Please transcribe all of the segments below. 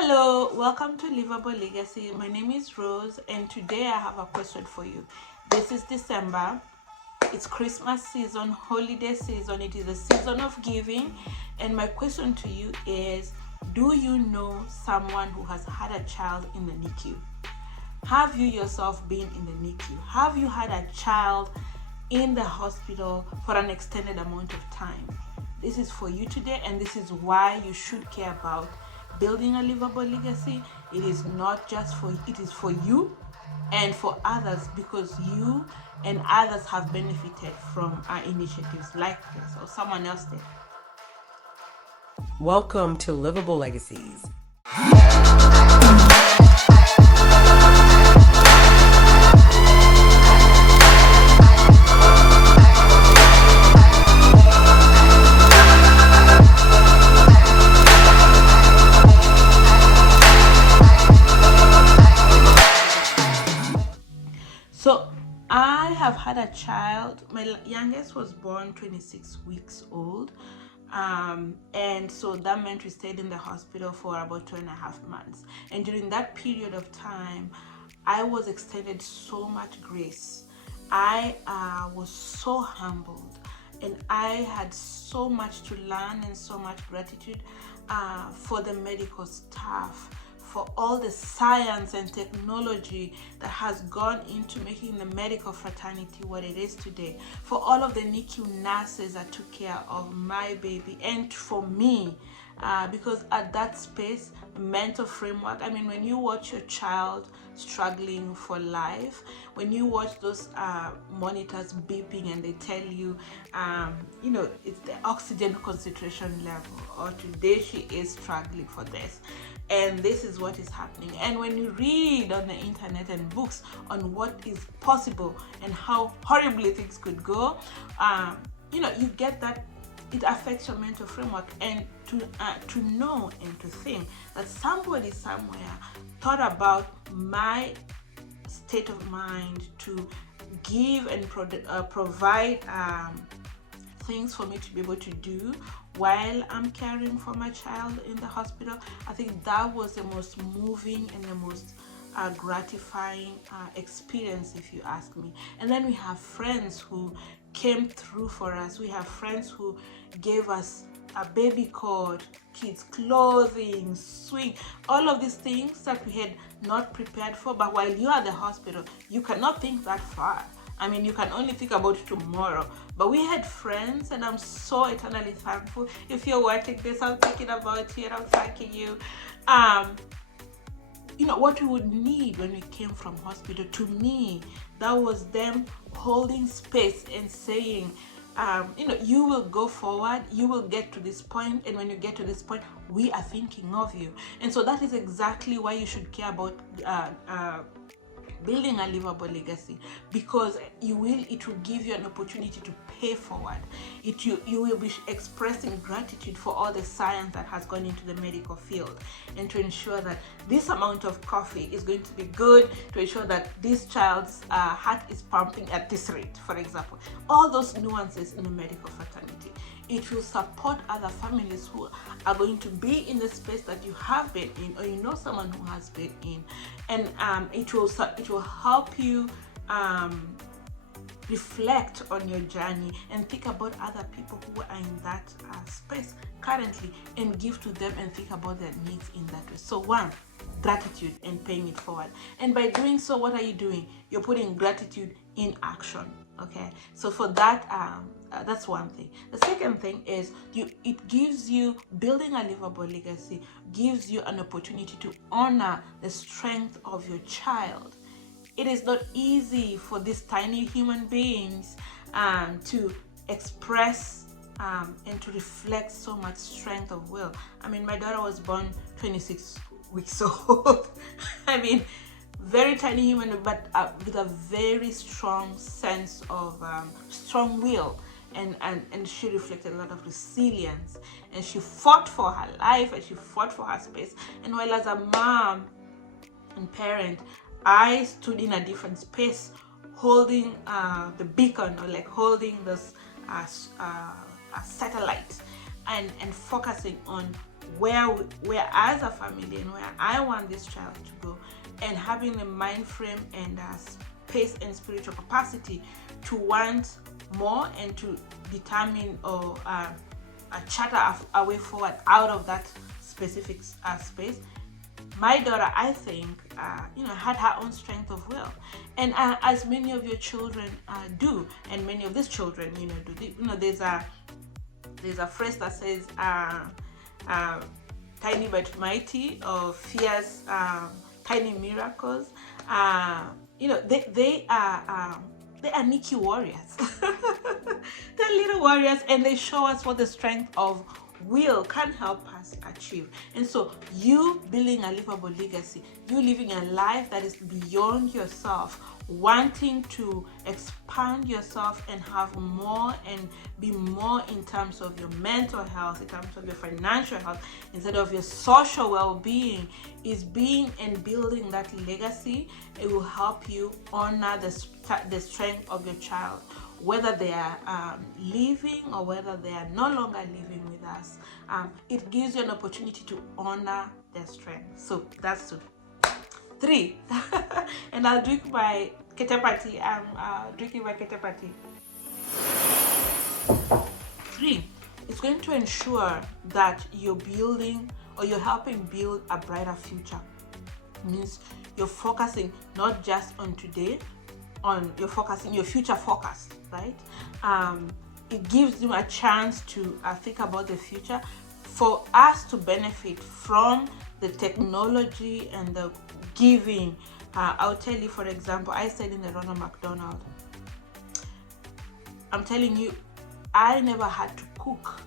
Hello, welcome to Livable Legacy. My name is Rose, and today I have a question for you. This is December. It's Christmas season, holiday season. It is a season of giving. And my question to you is, do you know someone who has had a child in the Nicu? Have you yourself been in the Nicu? Have you had a child in the hospital for an extended amount of time? This is for you today, and this is why you should care about building a livable legacy. It is not just for it is for you and for others, because you and others have benefited from our initiatives like this, or someone else did. Welcome to Livable Legacies. So I have had a child. My youngest was born 26 weeks old. And so that meant we stayed in the hospital for about 2.5 months. And during that period of time, I was extended so much grace. I was so humbled, and I had so much to learn and so much gratitude for the medical staff, for all the science and technology that has gone into making the medical fraternity what it is today, for all of the NICU nurses that took care of my baby, and for me, because at that space, mental framework, I mean, when you watch your child struggling for life, when you watch those monitors beeping and they tell you, it's the oxygen concentration level, or today she is struggling for this, and this is what is happening. And when you read on the internet and books on what is possible and how horribly things could go, you get that it affects your mental framework. And to know and to think that somebody somewhere thought about my state of mind to give and provide things for me to be able to do while I'm caring for my child in the hospital, I think that was the most moving and the most gratifying experience, if you ask me. And then we have friends who came through for us. We have friends who gave us a baby cot, kids clothing, swing, all of these things that we had not prepared for. But while you are at the hospital, you cannot think that far. I mean, you can only think about tomorrow. But we had friends, and I'm so eternally thankful. If you're watching this, I'm thinking about you and I'm thanking you. What we would need when we came from hospital, to me, that was them holding space and saying, you will go forward, you will get to this point, and when you get to this point, we are thinking of you. And so that is exactly why you should care about building a livable legacy, because it will give you an opportunity to pay forward. You will be expressing gratitude for all the science that has gone into the medical field, and to ensure that this amount of coffee is going to be good, to ensure that this child's heart is pumping at this rate, for example. All those nuances in the medical fraternity. It will support other families who are going to be in the space that you have been in, or you know someone who has been in, and it will help you reflect on your journey and think about other people who are in that space currently, and give to them and think about their needs in that way. So one, gratitude and paying it forward. And by doing so, what are you doing? You're putting gratitude in action. Okay, so for that, that's one thing. The second thing is it gives you, building a livable legacy gives you an opportunity to honor the strength of your child. It is not easy for these tiny human beings to express and to reflect so much strength of will. I mean, my daughter was born 26 weeks old. I mean, very tiny human, but with a very strong sense of strong will, and she reflected a lot of resilience, and she fought for her life, and she fought for her space. And while as a mom and parent, I stood in a different space, holding the beacon, or like holding this satellite, and focusing on where as a family and where I want this child to go, and having a mind frame and space and spiritual capacity to want more and to determine or charter a way forward out of that specific space. My daughter, I think, had her own strength of will, and as many of your children do, and many of these children, do. There's a phrase that says, "Tiny but mighty," or "Fierce, tiny miracles." They are Nicu warriors. They're little warriors, and they show us what the strength of will can help us achieve. And so you building a livable legacy, you living a life that is beyond yourself, wanting to expand yourself and have more and be more in terms of your mental health, in terms of your financial health, instead of your social well-being, is being and building that legacy. It will help you honor the strength of your child, whether they are living or whether they are no longer living with us. It gives you an opportunity to honor their strength. So that's 2. 3, and I'll drink my ketepati. I'm drinking my ketepati. 3, it's going to ensure that you're building or you're helping build a brighter future. It means you're focusing not just on today, you're focusing your future focused, right? It gives you a chance to think about the future, for us to benefit from the technology and the giving. I'll tell you, for example, I said in the Ronald McDonald, I'm telling you, I never had to cook.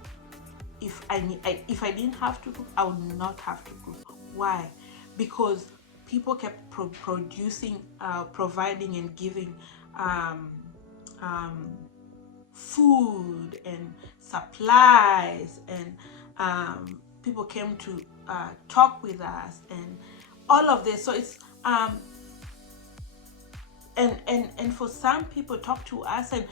If I didn't have to cook, I would not have to cook. Why? Because people kept producing, providing and giving food and supplies, and people came to talk with us and all of this. So it's and for some people talk to us and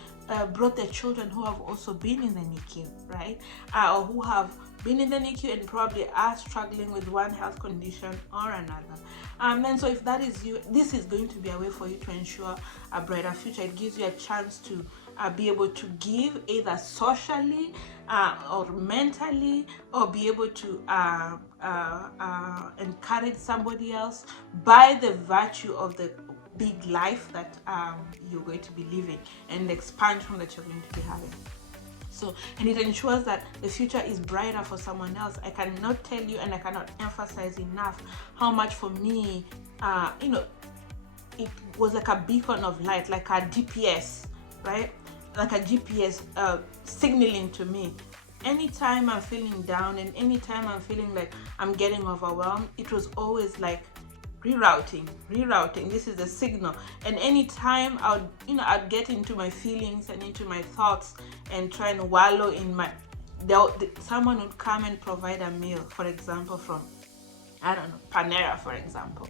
brought their children who have also been in the NICU, right? Or who have been in the NICU and probably are struggling with one health condition or another. And so if that is you, this is going to be a way for you to ensure a brighter future. It gives you a chance to be able to give either socially or mentally, or be able to encourage somebody else by the virtue of the big life that you're going to be living and the expansion that you're going to be having. So, and it ensures that the future is brighter for someone else. I cannot tell you, and I cannot emphasize enough how much for me, it was like a beacon of light, like a GPS, right? Like a GPS signaling to me. Anytime I'm feeling down and anytime I'm feeling like I'm getting overwhelmed, it was always like rerouting. This is a signal. And anytime I'd get into my feelings and into my thoughts and try and wallow in my, someone would come and provide a meal, for example, from, I don't know, Panera, for example.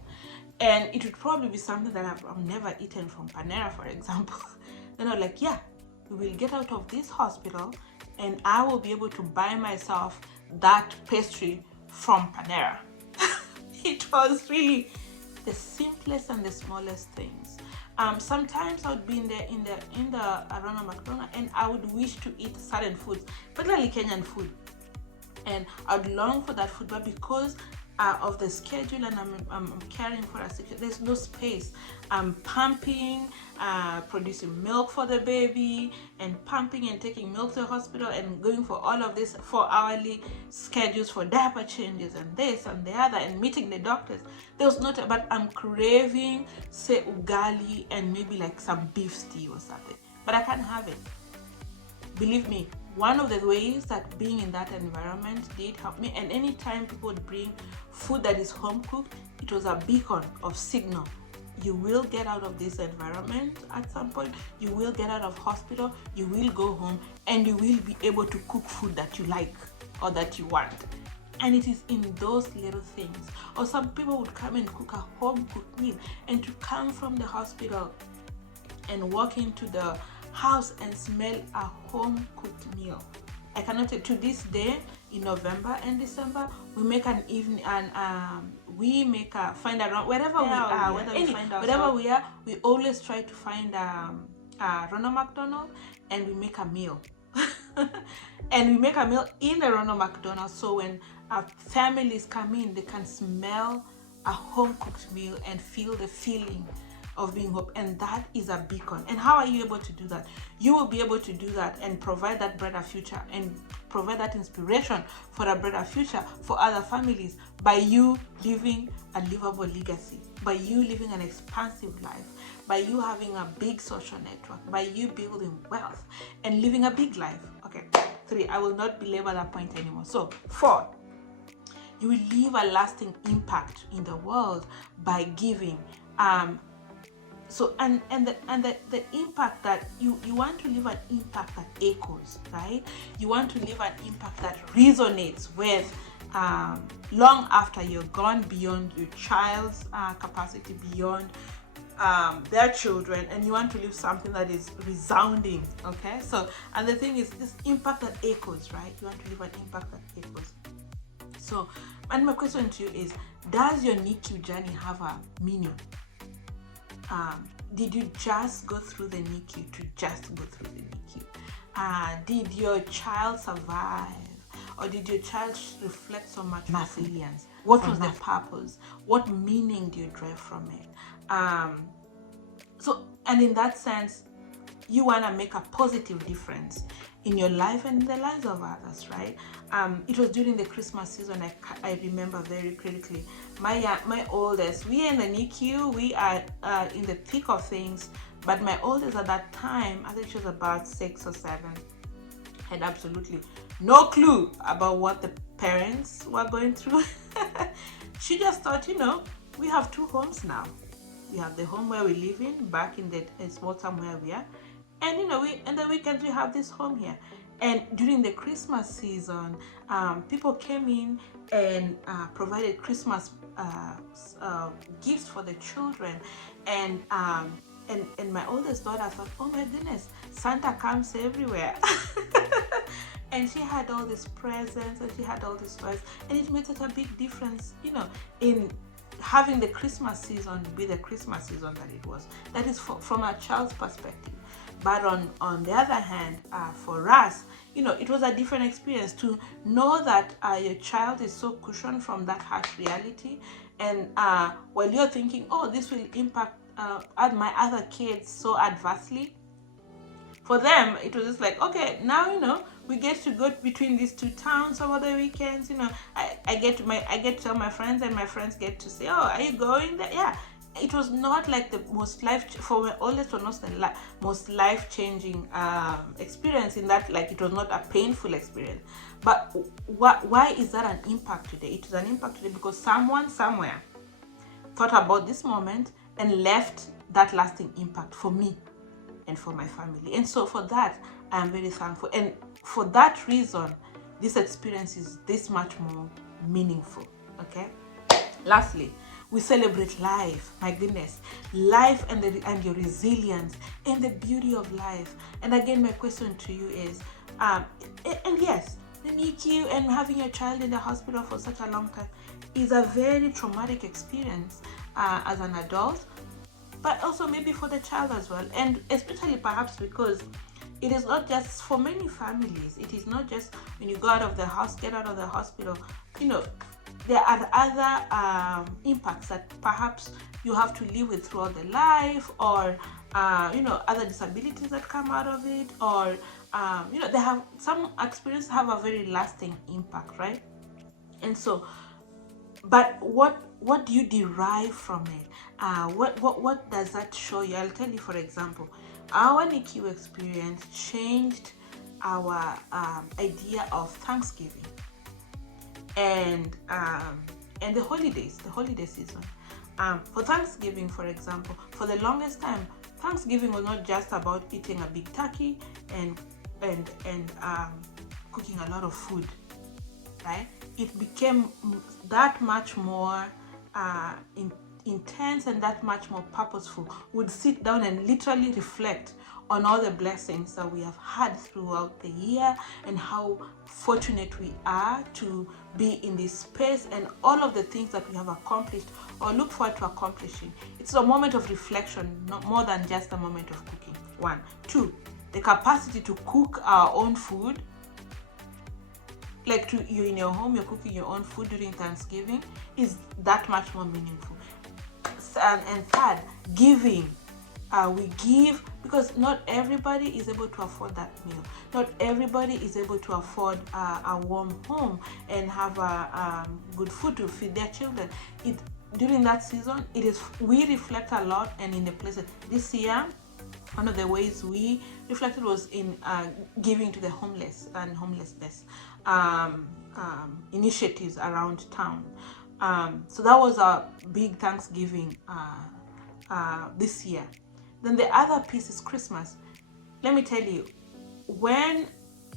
And it would probably be something that I've never eaten from Panera, for example. Then I'm like, yeah, we will get out of this hospital and I will be able to buy myself that pastry from Panera. It was really the simplest and the smallest things. Sometimes I would be in the Ronald McDonald and I would wish to eat certain foods, particularly Kenyan food, and I'd long for that food, but because of the schedule and I'm caring for a sick, there's no space. I'm pumping, producing milk for the baby, and pumping and taking milk to the hospital and going for all of this 4-hourly schedules for diaper changes and this and the other and meeting the doctors. There's not, but I'm craving, say, ugali and maybe like some beef stew or something, but I can't have it. Believe me, one of the ways that being in that environment did help me, and anytime people would bring food that is home cooked, it was a beacon of signal. You will get out of this environment at some point, you will get out of hospital, you will go home, and you will be able to cook food that you like or that you want. And it is in those little things. Or some people would come and cook a home cooked meal, and to come from the hospital and walk into the house and smell a home cooked meal. I cannot tell. To this day, in November and December, we make an evening, and we make a find around wherever we are, wherever we are. We always try to find Ronald McDonald, and we make a meal. And we make a meal in the Ronald McDonald, so when families come in, they can smell a home cooked meal and feel the feeling of being hope, and that is a beacon. And how are you able to do that? You will be able to do that and provide that brighter future and provide that inspiration for a brighter future for other families by you living a livable legacy, by you living an expansive life, by you having a big social network, by you building wealth and living a big life. Okay, 3, I will not belabor that point anymore. So 4, you will leave a lasting impact in the world by giving. So and the impact that you want to leave an impact that echoes, right? You want to leave an impact that resonates with long after you're gone, beyond your child's capacity, beyond their children, and you want to leave something that is resounding. Okay, so and the thing is, this impact that echoes, right? You want to leave an impact that echoes. So, and my question to you is, does your NICU journey have a meaning? Did you just go through the NICU to just go through the NICU? Did your child survive? Or did your child reflect so much resilience? What was the purpose? What meaning do you derive from it? So, and in that sense, you want to make a positive difference in your life and in the lives of others, right? It was during the Christmas season, I remember very critically. My oldest, we are in the NICU, we are in the thick of things, but my oldest at that time, I think she was about 6 or 7, had absolutely no clue about what the parents were going through. She just thought, we have 2 homes now. We have the home where we live in, back in the small town where we are, and in the weekends we have this home here. And during the Christmas season, people came in and provided Christmas gifts for the children, and my oldest daughter thought, oh my goodness, Santa comes everywhere. And she had all these presents and she had all these toys, and it made such a big difference, in having the Christmas season be the Christmas season that it was. That is from a child's perspective. But on the other hand, for us, it was a different experience to know that your child is so cushioned from that harsh reality, and while you're thinking, oh, this will impact my other kids so adversely, for them it was just like, okay, now we get to go between these 2 towns over the weekends. I get to tell my friends, and my friends get to say, oh, are you going there? Yeah. It was not like the most for my oldest, was not the most life-changing experience, in that, like, it was not a painful experience. But why is that an impact today? It is an impact today because someone somewhere thought about this moment and left that lasting impact for me and for my family. And so for that, I am very thankful. And for that reason, this experience is this much more meaningful. Okay. Lastly, we celebrate life. My goodness, life and your resilience and the beauty of life. And again, my question to you is, and yes, the NICU and having your child in the hospital for such a long time is a very traumatic experience as an adult, but also maybe for the child as well. And especially perhaps because it is not just for many families. It is not just when you get out of the hospital, there are other impacts that perhaps you have to live with throughout the life, or other disabilities that come out of it, or they have some experiences have a very lasting impact, right? And so, but what do you derive from it? What does that show you? I'll tell you, for example, our NICU experience changed our idea of Thanksgiving and the holiday season. For Thanksgiving, for example, for the longest time, Thanksgiving was not just about eating a big turkey and cooking a lot of food, right? It became that much more intense and that much more purposeful, would sit down and literally reflect on all the blessings that we have had throughout the year and how fortunate we are to be in this space and all of the things that we have accomplished or look forward to accomplishing. It's a moment of reflection, not more than just a moment of cooking. 1. 2, the capacity to cook our own food. Like you're in your home, you're cooking your own food during Thanksgiving, is that much more meaningful. And third, giving. We give because not everybody is able to afford that meal. Not everybody is able to afford a warm home and have good food to feed their children. During that season, we reflect a lot, and in the places this year, one of the ways we reflected was in giving to the homeless and homelessness initiatives around town. So that was a big Thanksgiving this year. Then the other piece is Christmas. Let me tell you, when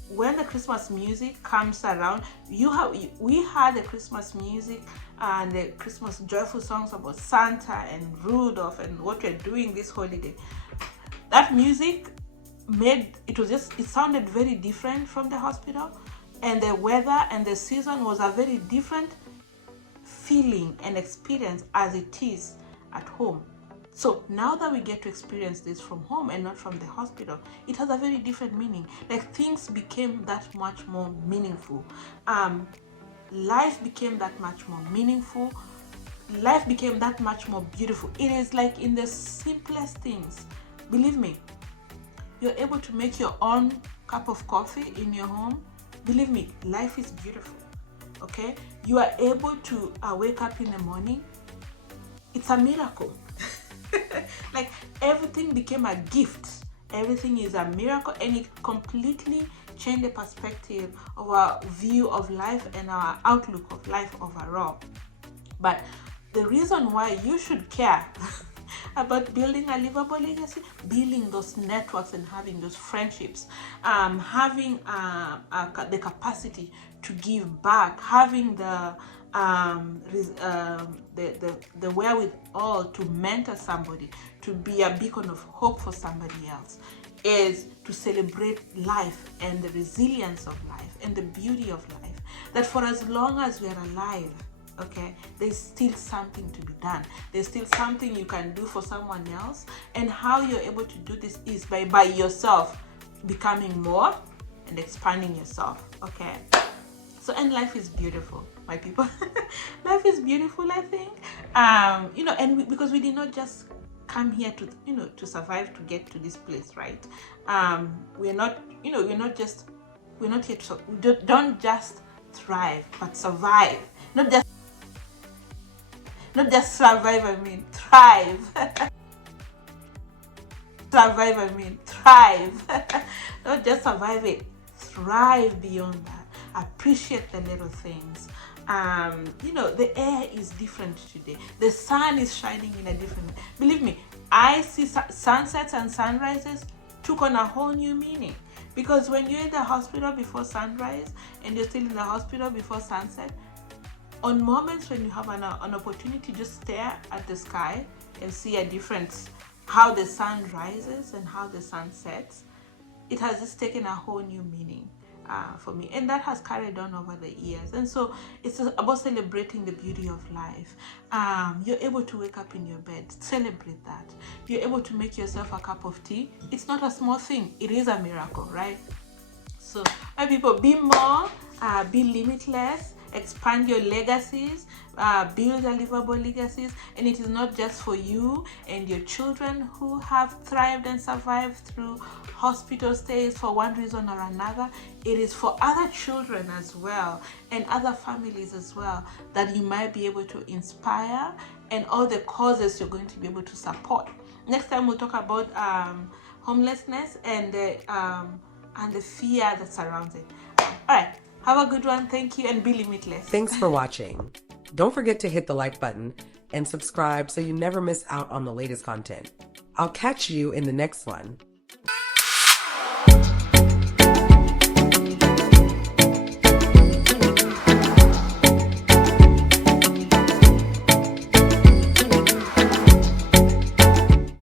the Christmas music comes around, we had the Christmas music and the Christmas joyful songs about Santa and Rudolph and what we're doing this holiday. That music it sounded very different from the hospital, and the weather and the season was a very different feeling and experience as it is at home. So now that we get to experience this from home and not from the hospital, it has a very different meaning. Like, things became that much more meaningful. Life became that much more meaningful. Life became that much more beautiful. It is like in the simplest things. Believe me, you're able to make your own cup of coffee in your home. Believe me, life is beautiful. Okay? You are able to wake up in the morning. It's a miracle. Like, everything became a gift. Everything is a miracle, and it completely changed the perspective of our view of life and our outlook of life overall. But the reason why you should care about building a livable legacy, building those networks and having those friendships, having the capacity to give back, having the wherewithal to mentor somebody, to be a beacon of hope for somebody else, is to celebrate life and the resilience of life and the beauty of life. That for as long as we are alive, okay, there's still something to be done. There's still something you can do for someone else. And how you're able to do this is by yourself becoming more and expanding yourself. Okay. So, and life is beautiful, my people. Life is beautiful, I think. And because we did not just come here to survive, to get to this place, right? We're not here to, don't just thrive, but survive. Not just survive, I mean thrive. Survive, I mean thrive. Not just survive it, thrive beyond that. Appreciate the little things. The air is different today. The sun is shining in a different way. Believe me, I see sunsets and sunrises took on a whole new meaning. Because when you're in the hospital before sunrise and you're still in the hospital before sunset, on moments when you have an opportunity to just stare at the sky and see a difference, how the sun rises and how the sun sets, it has just taken a whole new meaning for me, and that has carried on over the years. And so it's about celebrating the beauty of life. You're able to wake up in your bed, celebrate that. You're able to make yourself a cup of tea. It's not a small thing, it is a miracle, right? So my people, be more, be limitless, expand your legacies, build a livable legacies. And it is not just for you and your children who have thrived and survived through hospital stays for one reason or another. It is for other children as well and other families as well, that you might be able to inspire, and all the causes you're going to be able to support. Next time we'll talk about homelessness and the fear that surrounds it. All right. Have a good one. Thank you, and be limitless. Thanks for watching. Don't forget to hit the like button and subscribe so you never miss out on the latest content. I'll catch you in the next one.